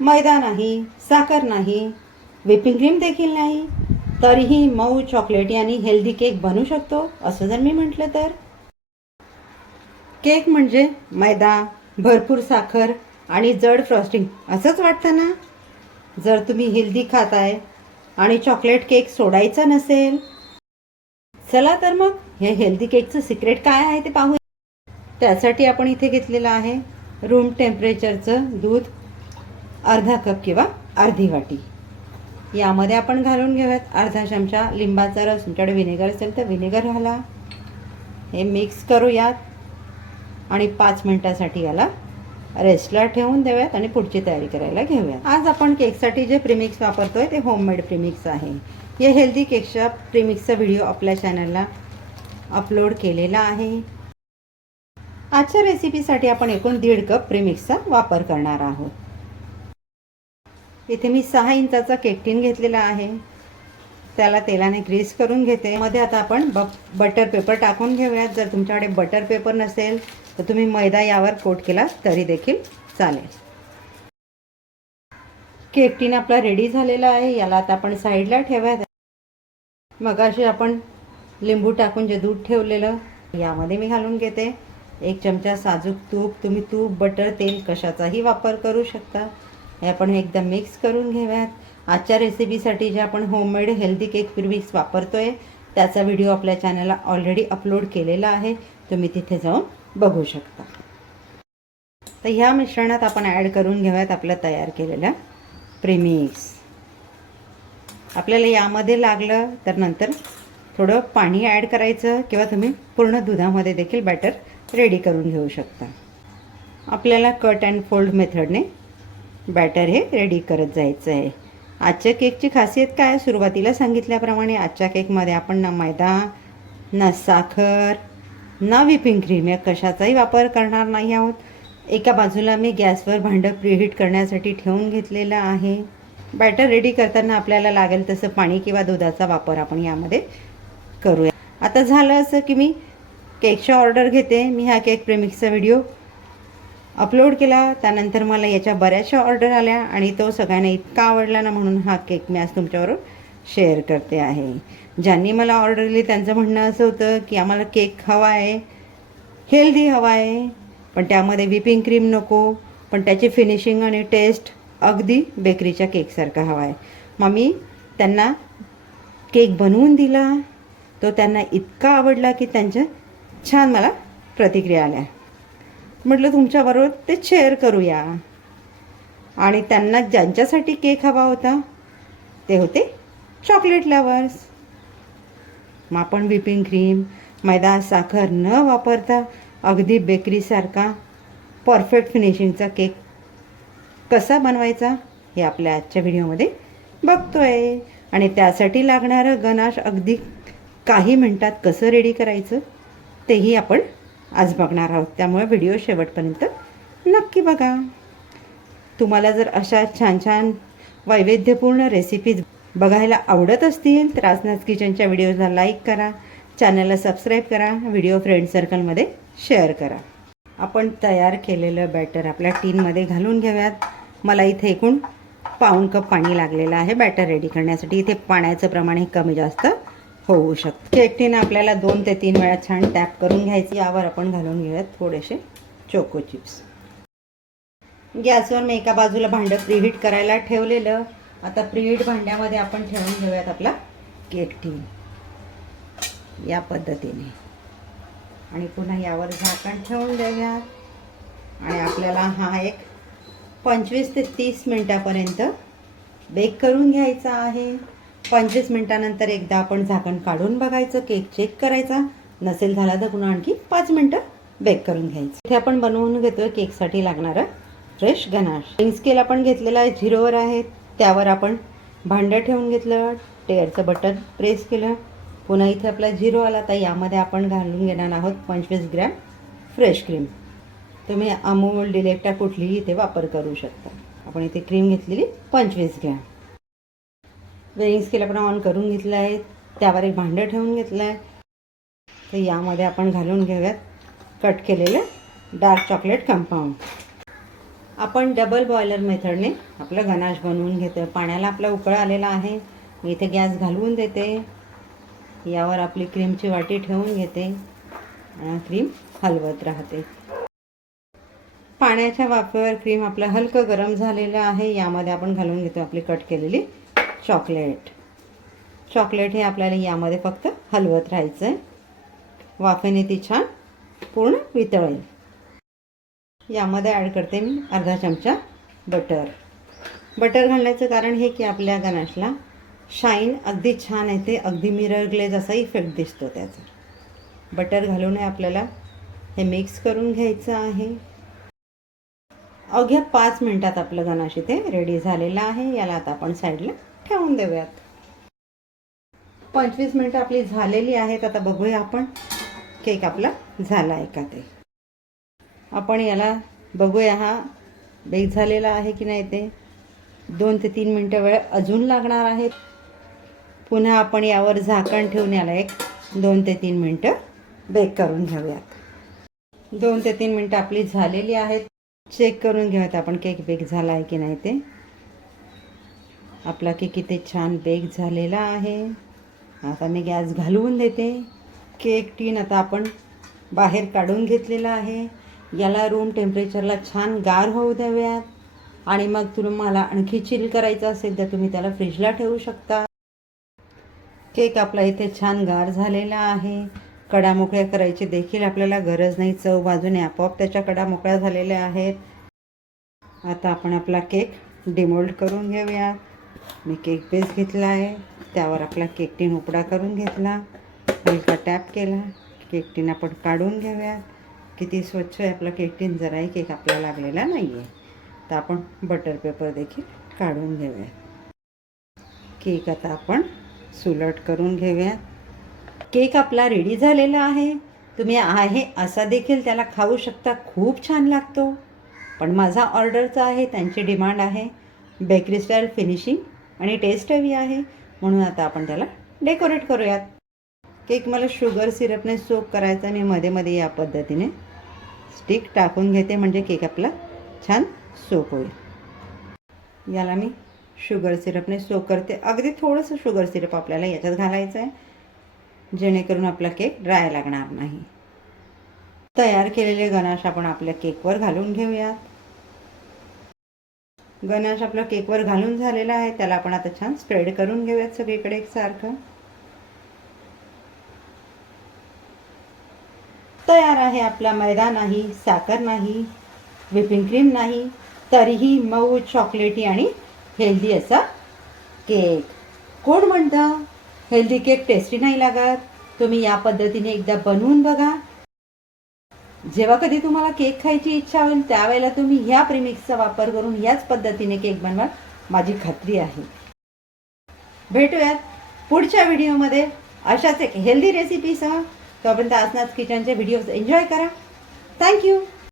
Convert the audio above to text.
मैदा नाही, साखर नाही, व्हिपिंग क्रीम देखील नाही, तरीही मऊ चॉकलेटी आणि हेल्दी केक बनू शकतो असं जर मी म्हटलं तर. केक म्हणजे मैदा, भरपूर साखर आणि जड फ्रॉस्टिंग असंच वाटतं ना. जर तुम्ही हेल्दी खाताय आणि चॉकलेट केक सोडायचा नसेल, चला तर मग हे हेल्दी केकचं सिक्रेट काय आहे ते पाहूया. त्यासाठी आपण इथे घेतलेलं आहे रूम टेम्परेचरचं दूध, अर्धा कप किंवा अर्धी वाटी. यामध्ये आपण घालून घेऊयात अर्धा चमचा लिंबाचा रस. तुमच्याकडे व्हिनेगर असेल तर व्हिनेगर घाला. हे मिक्स करूयात आणि 5 मिनिटासाठी याला रेस्टला ठेवून देऊयात आणि पुढची तयारी करायला घेऊयात. आज आपण केकसाठी जे प्रीमिक्स वापरतोय ते होममेड प्रीमिक्स आहे. या हेल्दी केकच्या प्रीमिक्सचा व्हिडिओ आपल्या चॅनलला अपलोड केलेला आहे. आजच्या रेसिपीसाठी आपण एकूण 1.5 कप प्रीमिक्सचा वापर करणार आहोत. इथे मी 6 इंचाचा केक टीन घेतलेला आहे. त्याला तेलाने ग्रीस करून घेते. मध्ये आता आपण बटर पेपर टाकून घेऊयात. जर तुमच्याकडे बटर पेपर नसेल तर तुम्ही मैदा यावर कोट केला तरी देखील चालेल. केक टीन आपला रेडी झालेला आहे. याला आता आपण साईडला ठेवूयात. मगाशी आपण लिंबू टाकून जे दूध ठेवलेलं यामध्ये मी घालून घेते. 1 चमचा साजूक तूप. तुम्ही तूप, बटर, तेल कशाचाही वापर करू शकता. हे आपण एकदम मिक्स करून घेऊयात. आजच्या रेसिपीसाठी जे आपण होममेड हेल्दी केक प्रीमिक्स वापरतोय त्याचा व्हिडिओ आपल्या चॅनलला ऑलरेडी अपलोड केलेला आहे. तुम्ही तिथे जाऊन बघू शकता. तर ह्या मिश्रणात आपण ॲड करून घेऊयात आपलं तयार केलेलं प्रीमिक्स. आपल्याला यामध्ये लागलं तर नंतर थोडं पाणी ॲड करायचं किंवा तुम्ही पूर्ण दुधामध्ये देखील बॅटर रेडी करून घेऊ शकता. आपल्याला कट अँड फोल्ड मेथडने बॅटर हे रेडी करत जायचं आहे. आजच्या केकची खासियत काय? सुरुवातीला सांगितल्याप्रमाणे आजच्या केकमध्ये आपण ना मैदा, ना साखर, ना व्हिपिंग क्रीम या कशाचाही वापर करणार नाही आहोत. एका बाजूला मी गॅसवर भांडं प्रीहीट करण्यासाठी ठेवून घेतलेलं आहे. बॅटर रेडी करताना आपल्याला लागेल तसं पाणी किंवा दुधाचा वापर आपण यामध्ये करूया. आता झालं असं की मी केकची ऑर्डर घेते. मी हा केक प्रीमिक्सचा व्हिडिओ अपलोड केला. त्यानंतर मला याच्या बऱ्याचशा ऑर्डर आल्या आणि तो सगळ्यांना इतका आवडला ना, म्हणून हा केक मी आज तुमच्याबरोबर शेअर करते आहे. ज्यांनी मला ऑर्डर दिली त्यांचं म्हणणं असं होतं की आम्हाला केक हवा आहे, हेल्दी हवा आहे, पण त्यामध्ये व्हिपिंग क्रीम नको, पण त्याची फिनिशिंग आणि टेस्ट अगदी बेकरीच्या केकसारखा हवा आहे. मग मी त्यांना केक बनवून दिला. तो त्यांना इतका आवडला की त्यांच्या छान मला प्रतिक्रिया आल्या. म्हटलं तुमच्याबरोबर ते शेअर करूया. आणि त्यांना ज्यांच्यासाठी केक हवा होता ते होते चॉकलेट लवर्स. मग आपण व्हिपिंग क्रीम, मैदा, साखर न वापरता अगदी बेकरीसारखा परफेक्ट फिनिशिंगचा केक कसा बनवायचा हे आपल्या आजच्या व्हिडिओमध्ये बघतोय. आणि त्यासाठी लागणारं गनाश अगदी काही मिनटात कसं रेडी करायचं तेही आपण आज बघणार आहोत. त्यामुळे व्हिडिओ शेवटपर्यंत नक्की बघा. तुम्हाला जर अशा छान छान वैविध्यपूर्ण रेसिपीज बघायला आवडत असतील तर आजनाज किचनच्या व्हिडिओला लाईक करा, चॅनलला सबस्क्राईब करा, व्हिडिओ फ्रेंड सर्कलमध्ये शेअर करा. आपण तयार केलेलं बॅटर आपल्या टीनमध्ये घालून घेऊयात. मला इथे एकूण पाऊण कप पाणी लागलेलं आहे बॅटर रेडी करण्यासाठी. इथे पाण्याचं प्रमाण हे कमी जास्त होऊ शकतं. केक टीन आपल्याला 2 ते 3 वेळा छान टॅप करून घ्यायचं. यावर आपण घालून घेऊयात थोडेसे चोको चिप्स. गॅसवर मी एका बाजूला भांडं प्रीहीट करायला ठेवलेलं. आता प्रीहीट भांड्यामध्ये आपण ठेवून घेऊयात आपला केक टीन या पद्धतीने आणि पुन्हा यावर झाकण ठेवून देऊयात. आणि आपल्याला हा एक 25 ते 30 मिनटापर्यंत बेक करून घ्यायचा आहे. 25 मिनटानंतर एकदा आपण झाकण काढून बघायचं, केक चेक करायचा. नसेल झाला तर पुन्हा आणखी 5 मिनटं बेक करून घ्यायचं. इथे आपण बनवून घेतोय केकसाठी लागणारं फ्रेश गनाश. रिंग स्केल आपण घेतलेला आहे, 0वर आहे. त्यावर आपण भांडं ठेवून घेतलं, टेअरचं बटन प्रेस केलं. पुन्हा इथे आपला 0 आला. तर यामध्ये आपण घालून घेणार आहोत 25 ग्रॅम फ्रेश क्रीम. तुम्ही अमूल, डिलेक्टा कुठलीही इथे वापर करू शकता. आपण इथे क्रीम घेतलेली 25 ग्रॅम. वेरिंग स्केल आपण ऑन करून घेतलं आहे. त्यावर एक भांडं ठेवून घेतलं आहे. तर यामध्ये आपण घालून घेऊयात कट केलेलं डार्क चॉकलेट कंपाऊंड. आपण डबल बॉयलर मेथडने आपलं गनाश बनवून घेतो. पाण्याला आपला उकळ आलेला आहे. मी इथे गॅस घालवून देते. यावर आपली क्रीमची वाटी ठेवून घेते. क्रीम हलवत राहते. पाण्याच्या वाफेवर क्रीम आपलं हलकं गरम झालेलं आहे. यामध्ये आपण घालून घेतो आपली कट केलेली चॉकलेट. चॉकलेट हे आपल्याला यामध्ये फक्त हलवत राहायचं आहे. वाफेने ती छान पूर्ण वितळेल. यामध्ये ॲड करते मी अर्धा चमचा बटर. बटर घालण्याचं कारण हे की आपल्या गनाशला शाईन अगदी छान येते. अगदी मिरर ग्लेज असा इफेक्ट दिसतो त्याचा. बटर घालून आपल्याला हे मिक्स करून घ्यायचं आहे. अवघ्या 5 मिनिटात आपलं गनाश इथे रेडी झालेलं आहे. याला आता आपण साईडला ठेवून देऊयात. 25 मिनिटं आपली झालेली आहेत. आता बघूया आपण केक आपला झाला आहे का ते. आपण याला बघूया हा बेक झालेला आहे की नाही ते. 2 ते 3 मिनिटं वेळ अजून लागणार आहेत. पुन्हा आपण यावर झाकण ठेवून याला एक 2 ते 3 मिनिटं बेक करून घेऊयात. 2 ते 3 मिनिटं आपली झालेली आहेत. चेक करून घेऊयात आपण केक बेक झाला आहे की नाही ते. आपला केक किती छान बेक झालेला आहे. आता मी गॅस घालवून देते. केक टीन आता आपण बाहेर काढून घेतलेला आहे. याला रूम टेम्परेचरला छान गार होऊ द्याव्यात. आणि मग तुम्हाला आणखी चिल करायचं असेल तर तुम्ही त्याला फ्रीजला ठेवू शकता. केक आपला इथे छान गार झालेला आहे. कडा मोकळ्या करायची देखील आपल्याला गरज नाही. चव बाजूने आपोआप त्याच्या कडा मोकळ्या झालेल्या आहेत. आता आपण आपला केक डिमोल्ड करून घेऊया. मी केक बेस घेतला आहे. त्यावर आपला केक टीन उपडा करून घेतला. हलका टॅप केला. केक टीन आपण काढून घेऊया. किती स्वच्छ आहे आपला केक टीन. जराही केक आपल्याला लागलेला नाही आहे. तर आपण बटर पेपर देखील काढून घेऊया. केक आता आपण सुलट करून घेऊया. केक आपला रेडी झालेला आहे. तुम्ही आहे असा देखील त्याला खाऊ शकता. खूप छान लागतो. पण माझा ऑर्डरचा आहे. त्यांची डिमांड आहे बेकरी स्टाईल फिनिशिंग आणि टेस्ट हवी आहे. म्हणून आता आपण त्याला डेकोरेट करूयात. केक मला शुगर सिरपने सोक करायचा. मी मध्ये मध्ये या पद्धतीने स्टिक टाकून घेते म्हणजे केक आपला छान सोक होईल. याला मी शुगर सिरपने सोक करते. अगदी थोडंसं शुगर सिरप आपल्याला याच्यात घालायचं आहे जेणेकरून आपला केक ड्राय लागणार नाही. तयार केलेले गनाश आपण आपल्या केकवर घालून घेऊयात. गनाश आपला केकवर घालून झालेला आहे. त्याला आपण आता छान स्प्रेड करून घेऊयात सगळीकडे एकसारखं. तयार आहे आपला मैदा नाही, साखर नाही, व्हिपिंग क्रीम नाही, तरीही मऊ चॉकलेटी आणि हेल्दी असा केक. कोण म्हणतं हेल्दी केक टेस्टी नाही लागत? तुम्ही या पद्धतीने एकदा बनवून बघा. जेव्हा कधी तुम्हाला केक खायची इच्छा होईल त्यावेळेला तुम्ही ह्या प्रीमिक्सचा वापर करून ह्याच पद्धतीने केक बनवा. माझी खात्री आहे. भेटूयात पुढच्या व्हिडिओमध्ये अशाच एक हेल्दी रेसिपीसह. तोपर्यंत आसनाच किचनचे व्हिडिओज एन्जॉय करा. थँक्यू.